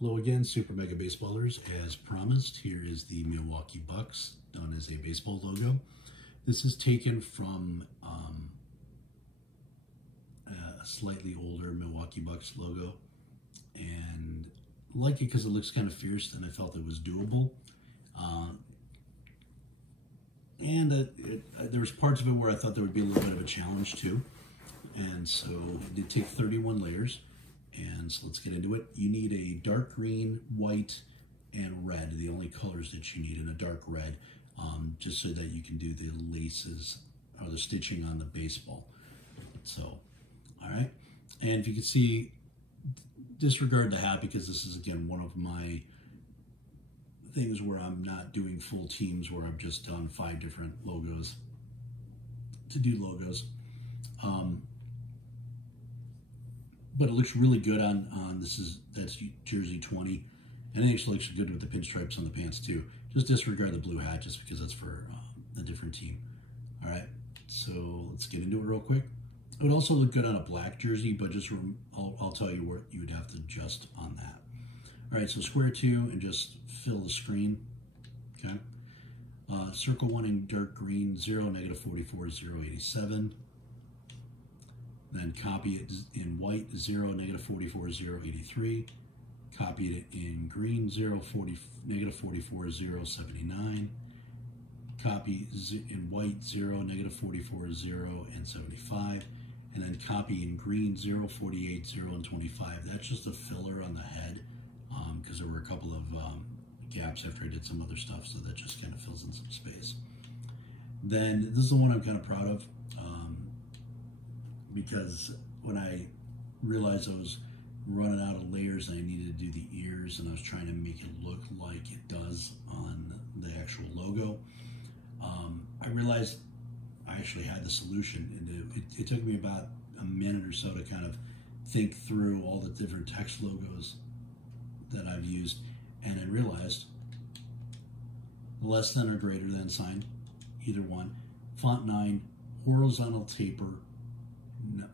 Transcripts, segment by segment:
Hello again, Super Mega Baseballers. As promised, here is the Milwaukee Bucks done as a baseball logo. This is taken from a slightly older Milwaukee Bucks logo, and I like it because it looks kind of fierce, and I felt it was doable. There was parts of it where I thought there would be a little bit of a challenge too, and so it did take 31 layers. And so let's get into it. You need a dark green, white, and red, the only colors that you need, and a dark red, just so that you can do the laces or the stitching on the baseball. So, all right. And if you can see, disregard the hat because this is, again, one of my things where I'm not doing full teams, where I've just done 5 different logos to do logos. But it looks really good on that's jersey 20, and it actually looks good with the pinstripes on the pants too. Just disregard the blue hat just because that's for a different team. All right, so let's get into it real quick. It would also look good on a black jersey, but just I'll tell you what you would have to adjust on that. All right, so square 2 and just fill the screen. Okay, circle 1 in dark green, 0, -44, 0, 87. Then copy it in white, 0, -44, 0, 83. Copied it in green, 0, -44, 0, 79. Copy in white, 0, -44, 0, and 75. And then copy in green, 0, 48, 0, and 25. That's just a filler on the head because there were a couple of gaps after I did some other stuff, so that just kind of fills in some space. Then this is the one I'm kind of proud of. Because when I realized I was running out of layers and I needed to do the ears, and I was trying to make it look like it does on the actual logo, I realized I actually had the solution. And it took me about a minute or so to kind of think through all the different text logos that I've used, and I realized the less than or greater than sign, either one, font 9, horizontal taper,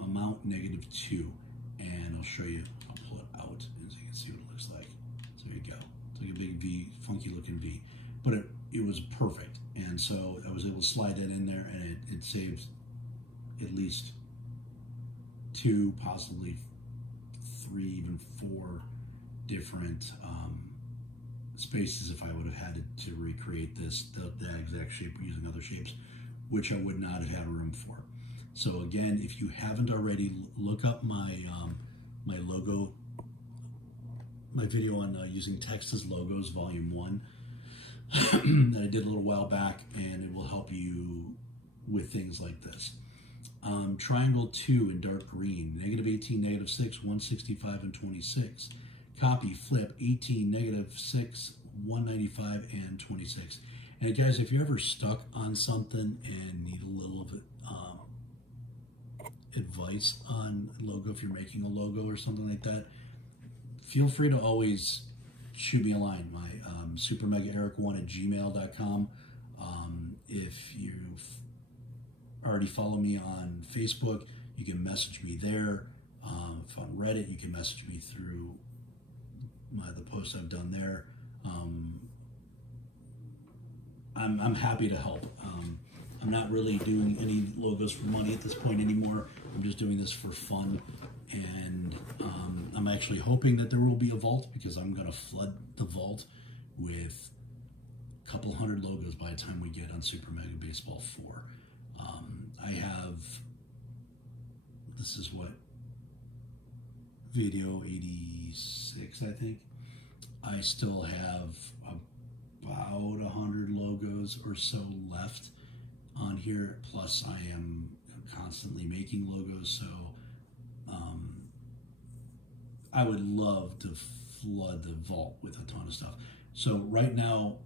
amount -2, and I'll show you. I'll pull it out so you can see what it looks like. So there you go. It's like a big V, funky looking V, but it was perfect, and so I was able to slide that in there, and it saves at least 2, possibly 3, even 4 different spaces if I would have had to recreate that exact shape using other shapes, which I would not have had room for. So again, if you haven't already, look up my my logo, my video on using text as logos, volume 1, that I did a little while back, and it will help you with things like this. Triangle 2 in dark green, -18, -6, 165, and 26. Copy, flip, 18, -6, 195, and 26. And guys, if you're ever stuck on something and need a little of it, advice on logo, if you're making a logo or something like that, feel free to always shoot me a line. My supermegaeric1@gmail.com. If you already follow me on Facebook, you can message me there. If on Reddit, you can message me through the posts I've done there. I'm happy to help. I'm not really doing any logos for money at this point anymore. I'm just doing this for fun, and I'm actually hoping that there will be a vault, because I'm going to flood the vault with a couple hundred logos by the time we get on Super Mega Baseball 4. I have, this is what, video 86, I think. I still have about 100 logos or so left on here, plus I am constantly making logos, so I would love to flood the vault with a ton of stuff. So right now,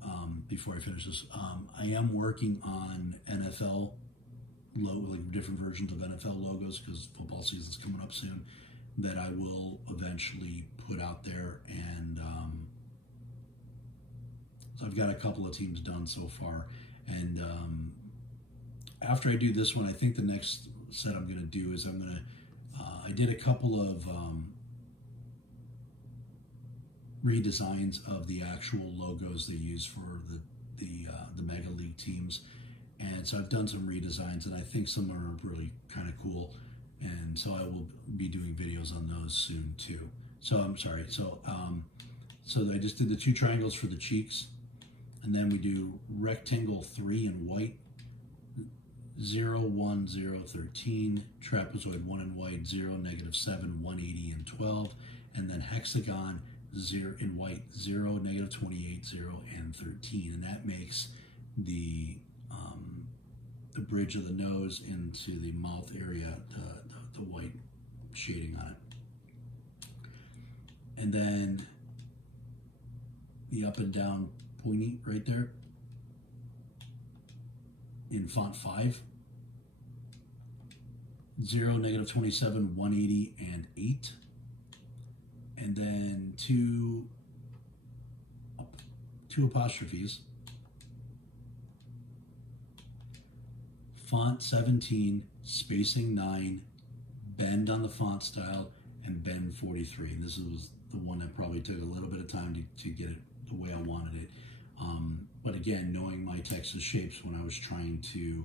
before I finish this, I am working on NFL logo, like different versions of NFL logos, because football season's coming up soon, that I will eventually put out there. And so I've got a couple of teams done so far, and after I do this one, I think the next set I'm going to do is I did a couple of redesigns of the actual logos they use for the Mega League teams. And so I've done some redesigns, and I think some are really kind of cool. And so I will be doing videos on those soon too. So I'm sorry. So I just did the 2 triangles for the cheeks, and then we do rectangle 3 in white, 0, 1, 0, 13, trapezoid 1 in white, 0, -7, 180, and 12, and then hexagon 0 in white, 0, -28, 0, and 13, and that makes the bridge of the nose into the mouth area, the white shading on it. And then the up and down pointy right there in font 5, 0, -27, 180, and 8. And then two apostrophes, font 17, spacing 9, bend on the font style, and bend 43. And this was the one that probably took a little bit of time to get it the way I wanted it. But again, knowing my Texas shapes, when I was trying to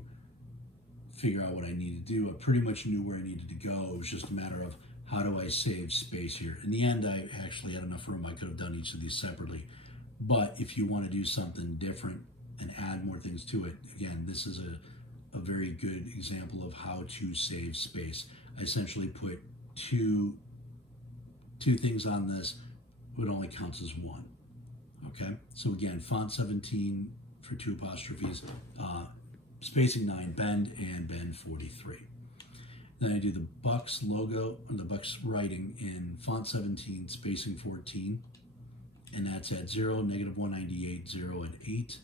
figure out what I needed to do, I pretty much knew where I needed to go. It was just a matter of how do I save space here. In the end, I actually had enough room. I could have done each of these separately. But if you want to do something different and add more things to it, again, this is a very good example of how to save space. I essentially put two things on this, but it only counts as 1. Okay, so again, font 17 for 2 apostrophes, spacing 9, bend, and bend 43. Then I do the Bucks logo, or the Bucks writing in font 17, spacing 14, and that's at 0, -198, 0, and 8.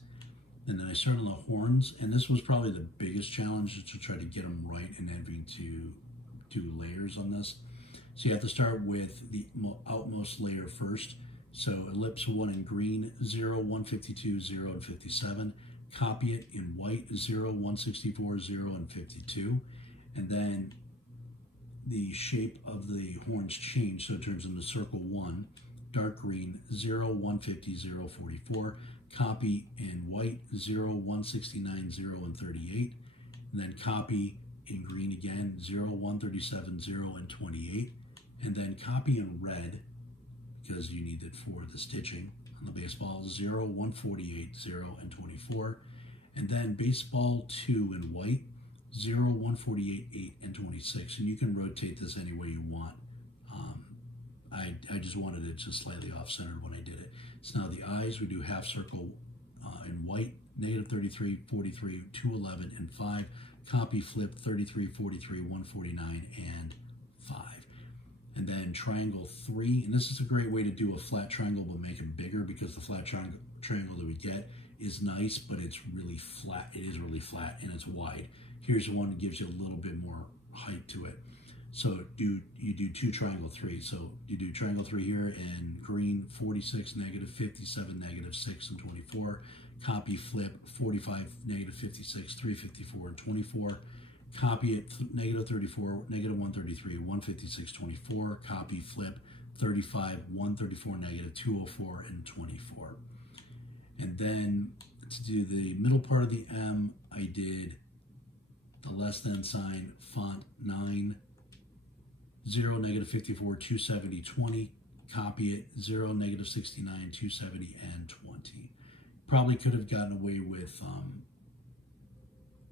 And then I start on the horns, and this was probably the biggest challenge, to try to get them right and having to do layers on this. So you have to start with the outmost layer first. So ellipse 1 in green, 0, 152, 0, and 57. Copy it in white, 0, 164, 0, and 52. And then the shape of the horns change, so it turns into circle 1, dark green, 0, 150, 0, 44. Copy in white, 0, 169, 0, and 38. And then copy in green again, 0, 137, 0, and 28. And then copy in red, because you need it for the stitching on the baseball, 0, 148, 0, and 24. And then baseball 2 in white, 0, 148, 8, and 26. And you can rotate this any way you want. I just wanted it just slightly off-centered when I did it. So now the eyes, we do half circle in white, -33, 43, 211, and 5. Copy, flip, 33, 43, 149, and 5. And then triangle 3, and this is a great way to do a flat triangle but make it bigger, because the flat triangle that we get is nice, but it's really flat. It is really flat and it's wide. Here's the one that gives you a little bit more height to it. So you do 2 triangle 3. So you do triangle 3 here in green, 46, -57, -6, and 24. Copy, flip, 45, -56, 354, and 24. Copy it, -34, -133, 156, 24. Copy, flip, 35, 134, -204, and 24. And then to do the middle part of the M, I did the less than sign, font 9, 0, -54, 270, 20. Copy it, 0, -69, 270, and 20. Probably could have gotten away with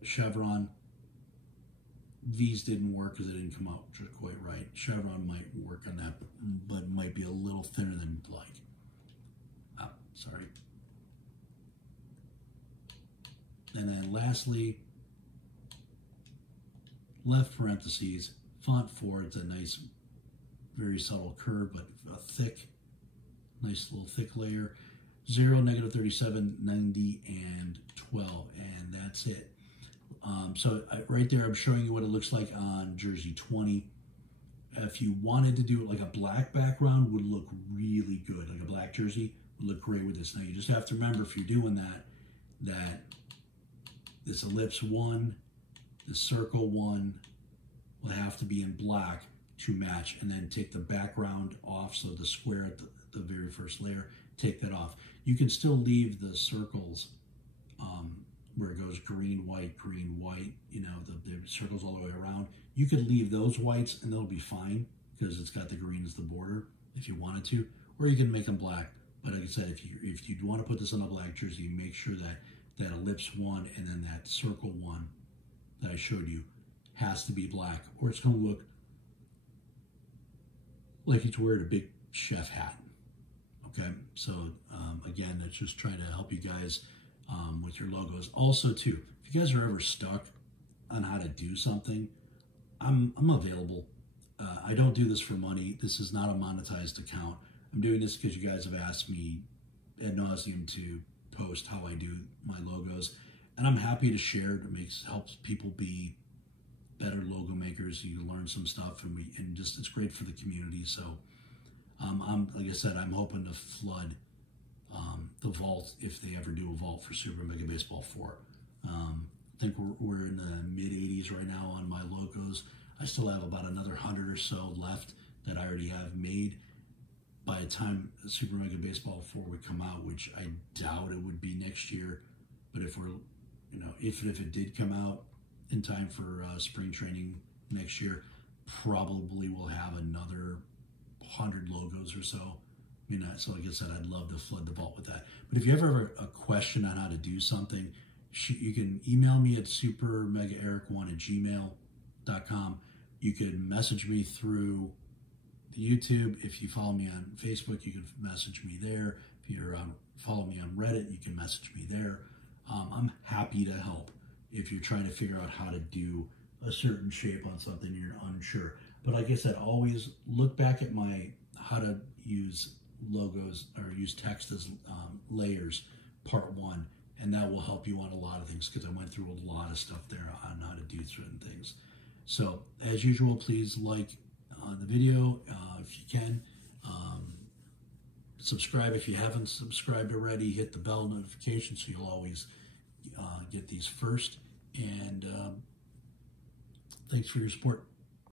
chevron. These didn't work because it didn't come out quite right. Chevron might work on that, but might be a little thinner than you'd like. Sorry. And then lastly, left parentheses, font 4, it's a nice, very subtle curve, but a thick, nice little thick layer. 0, -37, 90, and 12, and that's it. Right there, I'm showing you what it looks like on jersey 20. If you wanted to do it like a black background, would look really good. Like a black jersey would look great with this. Now you just have to remember, if you're doing that this ellipse 1, the circle 1 will have to be in black, to match, and then take the background off, so the square at the very first layer, take that off. You can still leave the circles where it goes green, white, you know, the circles all the way around. You could leave those whites and they'll be fine because it's got the green as the border if you wanted to, or you can make them black. But like I said, if you want to put this on a black jersey, make sure that that ellipse one and then that circle one that I showed you has to be black, or it's going to look like he's wearing a big chef hat. Okay, so again, that's just trying to help you guys with your logos. Also, too, if you guys are ever stuck on how to do something, I'm available. I don't do this for money. This is not a monetized account. I'm doing this because you guys have asked me ad nauseum to post how I do my logos, and I'm happy to share. It helps people be better logo makers. You learn some stuff, and just it's great for the community. So I'm, like I said, I'm hoping to flood the vault if they ever do a vault for Super Mega Baseball 4. I think we're in the mid 80s right now on my logos. I still have about another 100 or so left that I already have made. By the time Super Mega Baseball 4 would come out, which I doubt it would be next year, but if we're, you know, if it did come out in time for spring training next year, probably we'll have another 100 logos or so. I mean, so like I said, I'd love to flood the vault with that. But if you ever have a question on how to do something, you can email me at supermegaeric1@gmail.com. You could message me through YouTube. If you follow me on Facebook, you can message me there. If you're follow me on Reddit, you can message me there. I'm happy to help if you're trying to figure out how to do a certain shape on something you're unsure. But like I said, always look back at my how to use logos or use text as layers part 1, and that will help you on a lot of things because I went through a lot of stuff there on how to do certain things. So as usual, please like the video if you can. Subscribe if you haven't subscribed already. Hit the bell notification so you'll always get these first. And thanks for your support.